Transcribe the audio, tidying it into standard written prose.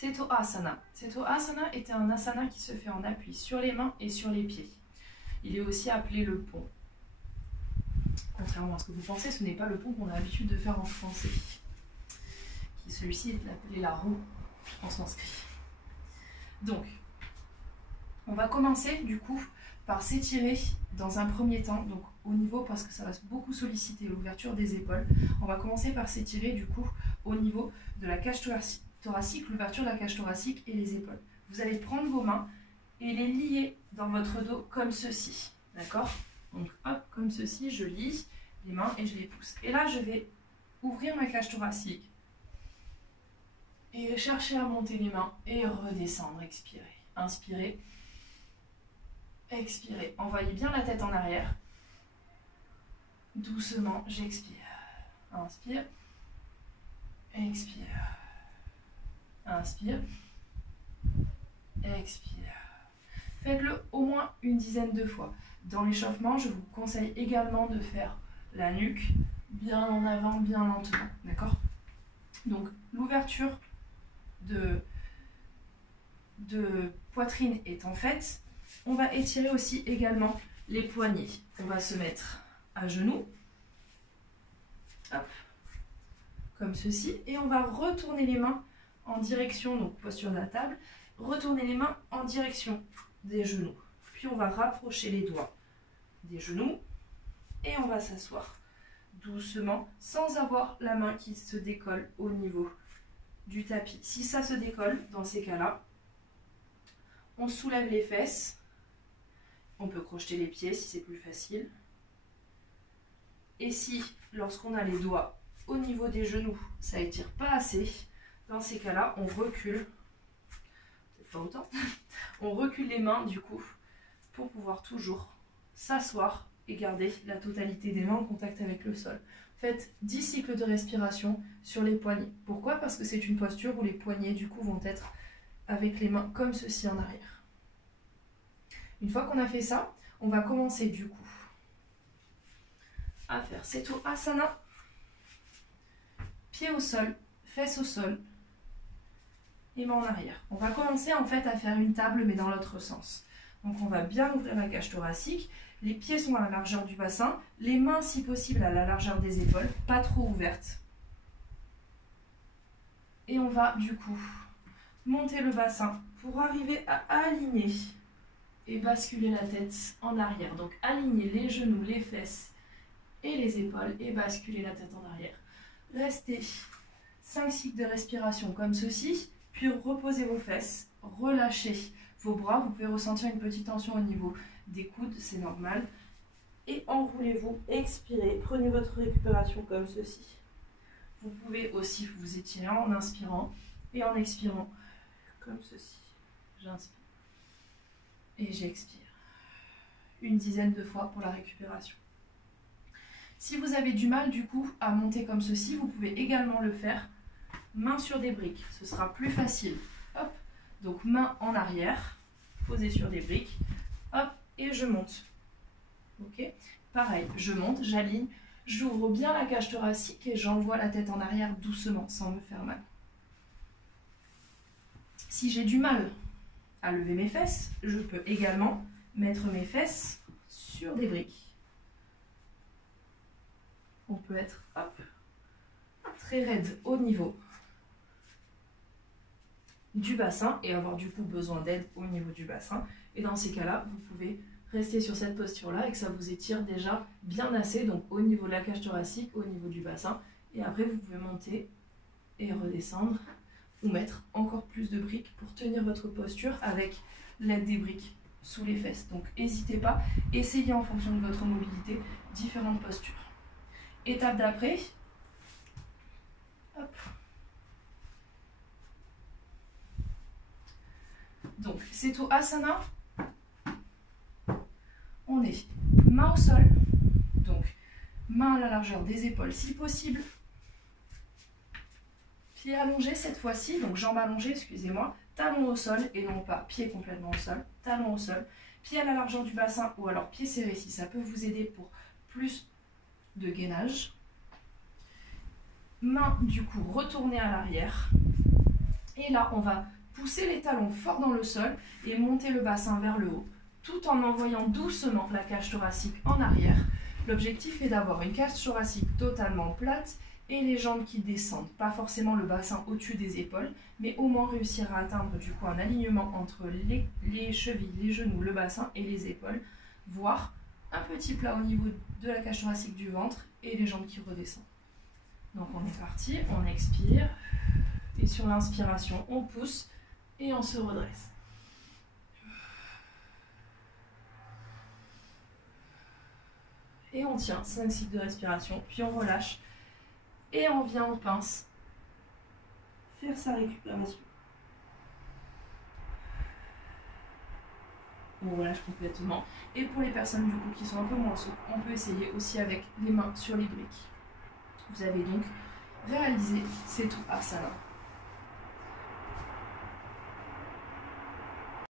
Seto Asana. Seto Asana est un asana qui se fait en appui sur les mains et sur les pieds. Il est aussi appelé le pont. Contrairement à ce que vous pensez, ce n'est pas le pont qu'on a l'habitude de faire en français. Celui-ci est appelé la roue en sanskrit. Donc, on va commencer du coup par s'étirer dans un premier temps, donc au niveau, parce que ça va beaucoup solliciter l'ouverture des épaules, on va commencer par s'étirer du coup au niveau de la cage thoracique, l'ouverture de la cage thoracique et les épaules. Vous allez prendre vos mains et les lier dans votre dos comme ceci, d'accord? Donc hop, comme ceci, je lie les mains et je les pousse. Et là, je vais ouvrir ma cage thoracique et chercher à monter les mains et redescendre, expirer. Inspirez, expirez. Envoyez bien la tête en arrière. Doucement, j'expire. Inspire, expire. Inspire, expire. Faites-le au moins une dizaine de fois. Dans l'échauffement, je vous conseille également de faire la nuque bien en avant, bien lentement. D'accord? Donc, l'ouverture de poitrine étant faite, on va étirer aussi également les poignets. On va se mettre à genoux, hop, comme ceci, et on va retourner les mains en direction, donc posture de la table, retourner les mains en direction des genoux. Puis on va rapprocher les doigts des genoux et on va s'asseoir doucement sans avoir la main qui se décolle au niveau du tapis. Si ça se décolle, dans ces cas-là, on soulève les fesses. On peut crocheter les pieds si c'est plus facile. Et si, lorsqu'on a les doigts au niveau des genoux, ça étire pas assez, dans ces cas-là, on recule. Peut-être pas autant. On recule les mains du coup pour pouvoir toujours s'asseoir et garder la totalité des mains en contact avec le sol. Faites 10 cycles de respiration sur les poignets. Pourquoi? Parce que c'est une posture où les poignets du coup vont être avec les mains comme ceci en arrière. Une fois qu'on a fait ça, on va commencer du coup à faire Seto Asana. Pieds au sol, fesses au sol et mains en arrière. On va commencer en fait à faire une table mais dans l'autre sens. Donc on va bien ouvrir la cage thoracique. Les pieds sont à la largeur du bassin, les mains si possible à la largeur des épaules, pas trop ouvertes. Et on va du coup monter le bassin pour arriver à aligner et basculer la tête en arrière. Donc aligner les genoux, les fesses et les épaules et basculer la tête en arrière. Restez 5 cycles de respiration comme ceci, puis reposez vos fesses, relâchez vos bras. Vous pouvez ressentir une petite tension au niveau des coudes, c'est normal. Et enroulez-vous, expirez, prenez votre récupération comme ceci. Vous pouvez aussi vous étirer en inspirant et en expirant comme ceci. J'inspire et j'expire. Une dizaine de fois pour la récupération. Si vous avez du mal du coup à monter comme ceci, vous pouvez également le faire main sur des briques. Ce sera plus facile. Hop. Donc main en arrière, posée sur des briques. Hop. Et je monte. Ok. Pareil, je monte, j'aligne, j'ouvre bien la cage thoracique et j'envoie la tête en arrière doucement, sans me faire mal. Si j'ai du mal à lever mes fesses, je peux également mettre mes fesses sur des briques. On peut être hop, très raide au niveau du bassin et avoir du coup besoin d'aide au niveau du bassin. Et dans ces cas-là, vous pouvez rester sur cette posture-là et que ça vous étire déjà bien assez, donc au niveau de la cage thoracique, au niveau du bassin. Et après, vous pouvez monter et redescendre ou mettre encore plus de briques pour tenir votre posture avec l'aide des briques sous les fesses. Donc n'hésitez pas, essayez en fonction de votre mobilité différentes postures. Étape d'après, hop. Donc Seto Asana, on est main au sol, donc main à la largeur des épaules si possible, pied allongé cette fois-ci, donc jambes allongées, excusez-moi, talons au sol et non pas pied complètement au sol, talons au sol, pied à la largeur du bassin ou alors pied serré si ça peut vous aider pour plus de gainage. Main du coup retournée à l'arrière Et là, on va pousser les talons fort dans le sol et monter le bassin vers le haut, tout en envoyant doucement la cage thoracique en arrière. L'objectif est d'avoir une cage thoracique totalement plate et les jambes qui descendent. Pas forcément le bassin au-dessus des épaules, mais au moins réussir à atteindre du coup un alignement entre les chevilles, les genoux, le bassin et les épaules, voire un petit plat au niveau de la cage thoracique du ventre et les jambes qui redescendent. Donc on est parti, on expire et sur l'inspiration on pousse et on se redresse. Et on tient 5 cycles de respiration, puis on relâche et on vient en pince faire sa récupération. On relâche complètement. Et pour les personnes du coup qui sont un peu moins souples, on peut essayer aussi avec les mains sur les briques. Vous avez donc réalisé ces 2 asanas.